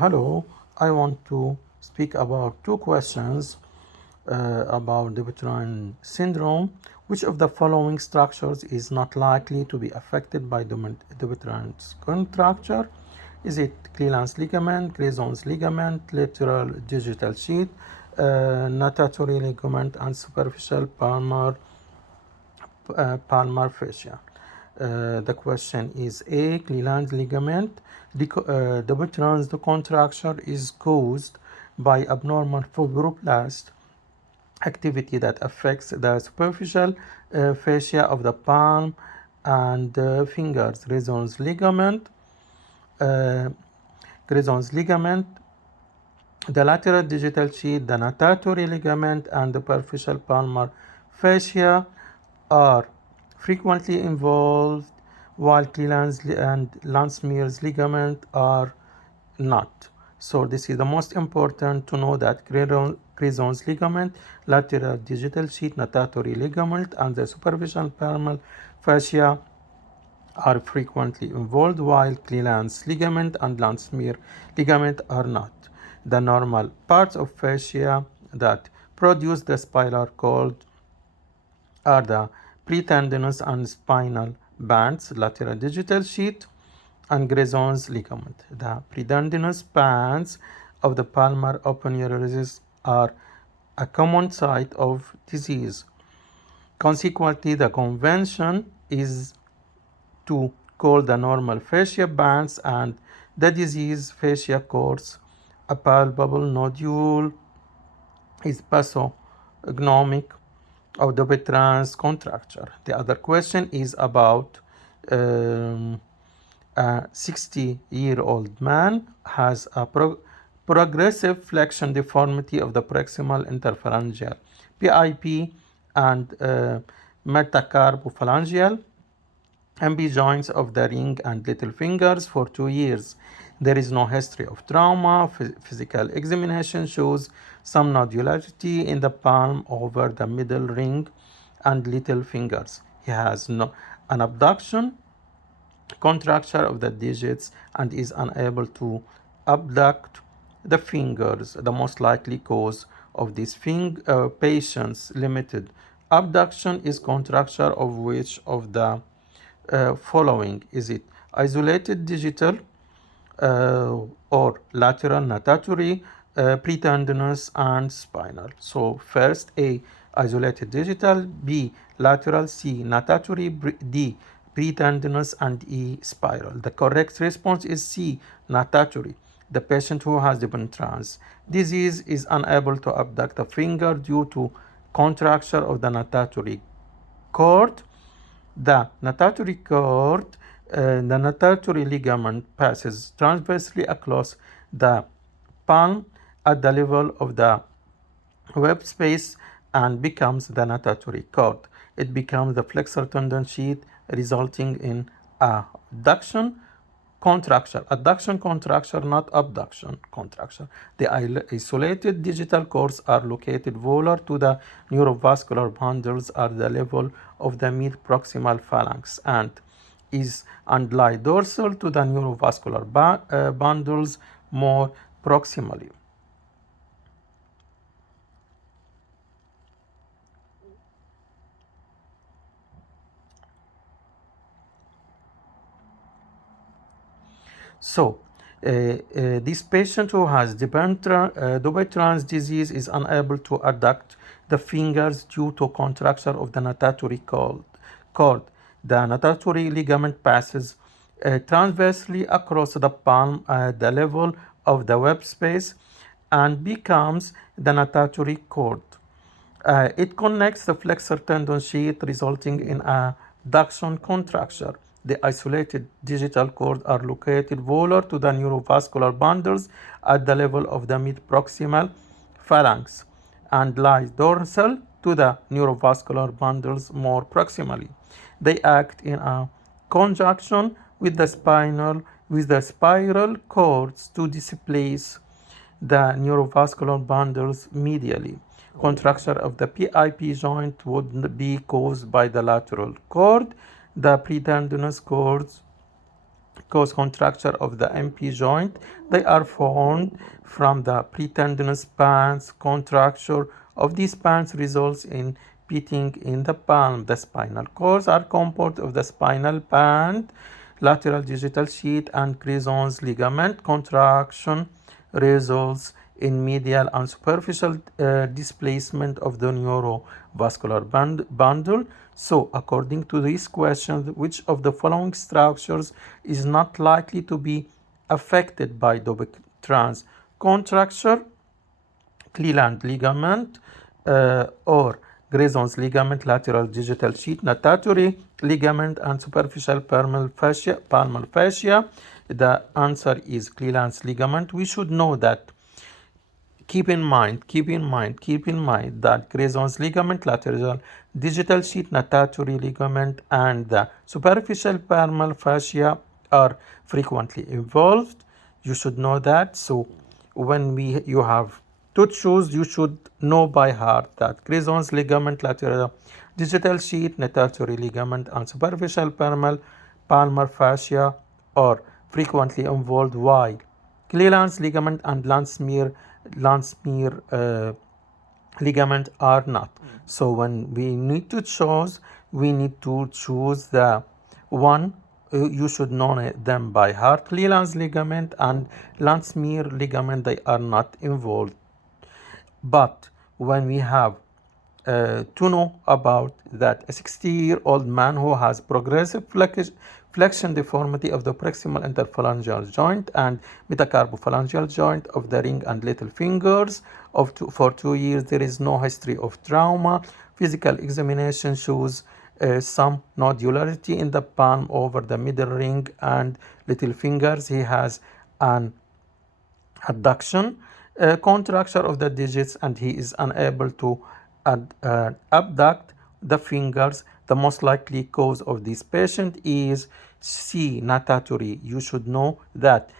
Hello, I want to speak about two questions about Dupuytren syndrome. Which of the following structures is not likely to be affected by Dupuytren's contracture? Is it Cleland's ligament, Grison's ligament, lateral digital sheath, natatory ligament, and superficial palmar fascia? The question is A. Cleland ligament. The Dupuytren's contracture is caused by abnormal fibroblast activity that affects the superficial fascia of the palm and fingers. Uh, Grison's ligament, the lateral digital sheath, the natatory ligament, and the superficial palmar fascia are frequently involved, while Cleland's and Landsmeer's ligament are not. So this is the most important to know that Grison's ligament, lateral digital sheath, natatory ligament, and the superficial palmar fascia are frequently involved, while Cleland's ligament and Landsmeer ligament are not. The normal parts of fascia that produce the spinal cord are the pretendinous and spinal bands, lateral digital sheath, and Grison's ligament. The pretendinous bands of the palmar aponeurosis are a common site of disease. Consequently, the convention is to call the normal fascia bands and the disease fascia course. A palpable nodule is pathognomic of the Dupuytren's contracture. The other question is about a 60-year-old man has a progressive flexion deformity of the proximal interphalangeal, PIP, and metacarpophalangeal MB joints of the ring and little fingers for 2 years. There is no history of trauma. Physical examination shows some nodularity in the palm over the middle ring and little fingers. He has an abduction contracture of the digits and is unable to abduct the fingers. The most likely cause of this patient's limited abduction is contracture of which of the following? Is it isolated digital or lateral natatory, pretendinous, and spinal? So first, A, isolated digital, B, lateral, C, natatory, D, pretendinous, and E, spiral. The correct response is C, natatory. The patient who has Dupuytren's disease is unable to abduct a finger due to contracture of the natatory cord. The natatory ligament passes transversely across the palm at the level of the web space and becomes the natatory cord. It becomes the flexor tendon sheath, resulting in adduction contracture. Adduction contracture, not abduction contracture. The isolated digital cords are located volar to the neurovascular bundles at the level of the mid-proximal phalanx and lie dorsal to the neurovascular bundles more proximally. So, this patient who has Dupuytren's disease is unable to adduct the fingers due to contracture of the natatory cord. The natatory ligament passes transversely across the palm at the level of the web space and becomes the natatory cord. It connects the flexor tendon sheath, resulting in adduction contracture. The isolated digital cords are located volar to the neurovascular bundles at the level of the mid-proximal phalanx and lie dorsal to the neurovascular bundles more proximally. They act in a conjunction with the spiral cords to displace the neurovascular bundles medially. Contracture of the PIP joint would be caused by the lateral cord. The pretendinous cords cause contracture of the MP joint. They are formed from the pretendinous bands. Contracture of these bands results in beating in the palm. The spinal cords are composed of the spinal band, lateral digital sheath, and Grison's ligament. Contraction results in medial and superficial displacement of the neurovascular bundle. So, according to these questions, which of the following structures is not likely to be affected by Dupuytren's contracture? Cleland ligament or Grison's ligament, lateral digital sheath, natatory ligament, and superficial palmar fascia. The answer is Cleland's ligament. We should know that. Keep in mind that Grison's ligament, lateral digital sheath, natatory ligament, and the superficial palmar fascia are frequently involved. You should know that. So when you have to choose, you should know by heart that Grison's ligament, lateral digital sheath, natatory ligament, and superficial palmar fascia are frequently involved, while Cleland's ligament and Landsmeer ligament are not. So when we need to choose, we need to choose the one you should know them by heart. Cleland's ligament and Landsmeer ligament, they are not involved. But when we have to know about that a 60-year-old man who has progressive flexion deformity of the proximal interphalangeal joint and metacarpophalangeal joint of the ring and little fingers for 2 years. There is no history of trauma. Physical examination shows some nodularity in the palm over the middle ring and little fingers. He has an adduction, contracture of the digits, and he is unable to abduct the fingers. The most likely cause of this patient is C. natatory. You should know that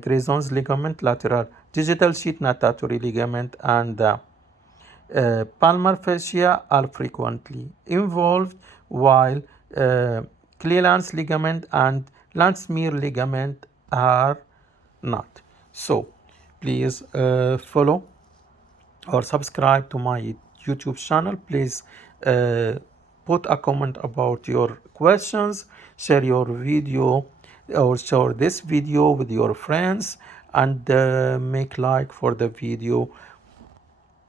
Grison's ligament, lateral digital sheath, natatory ligament, and palmar fascia are frequently involved, while Cleland's ligament and Landsmeer ligament are not. So please follow or subscribe to my YouTube channel. Please put a comment about your questions, share your video or share this video with your friends, and make like for the video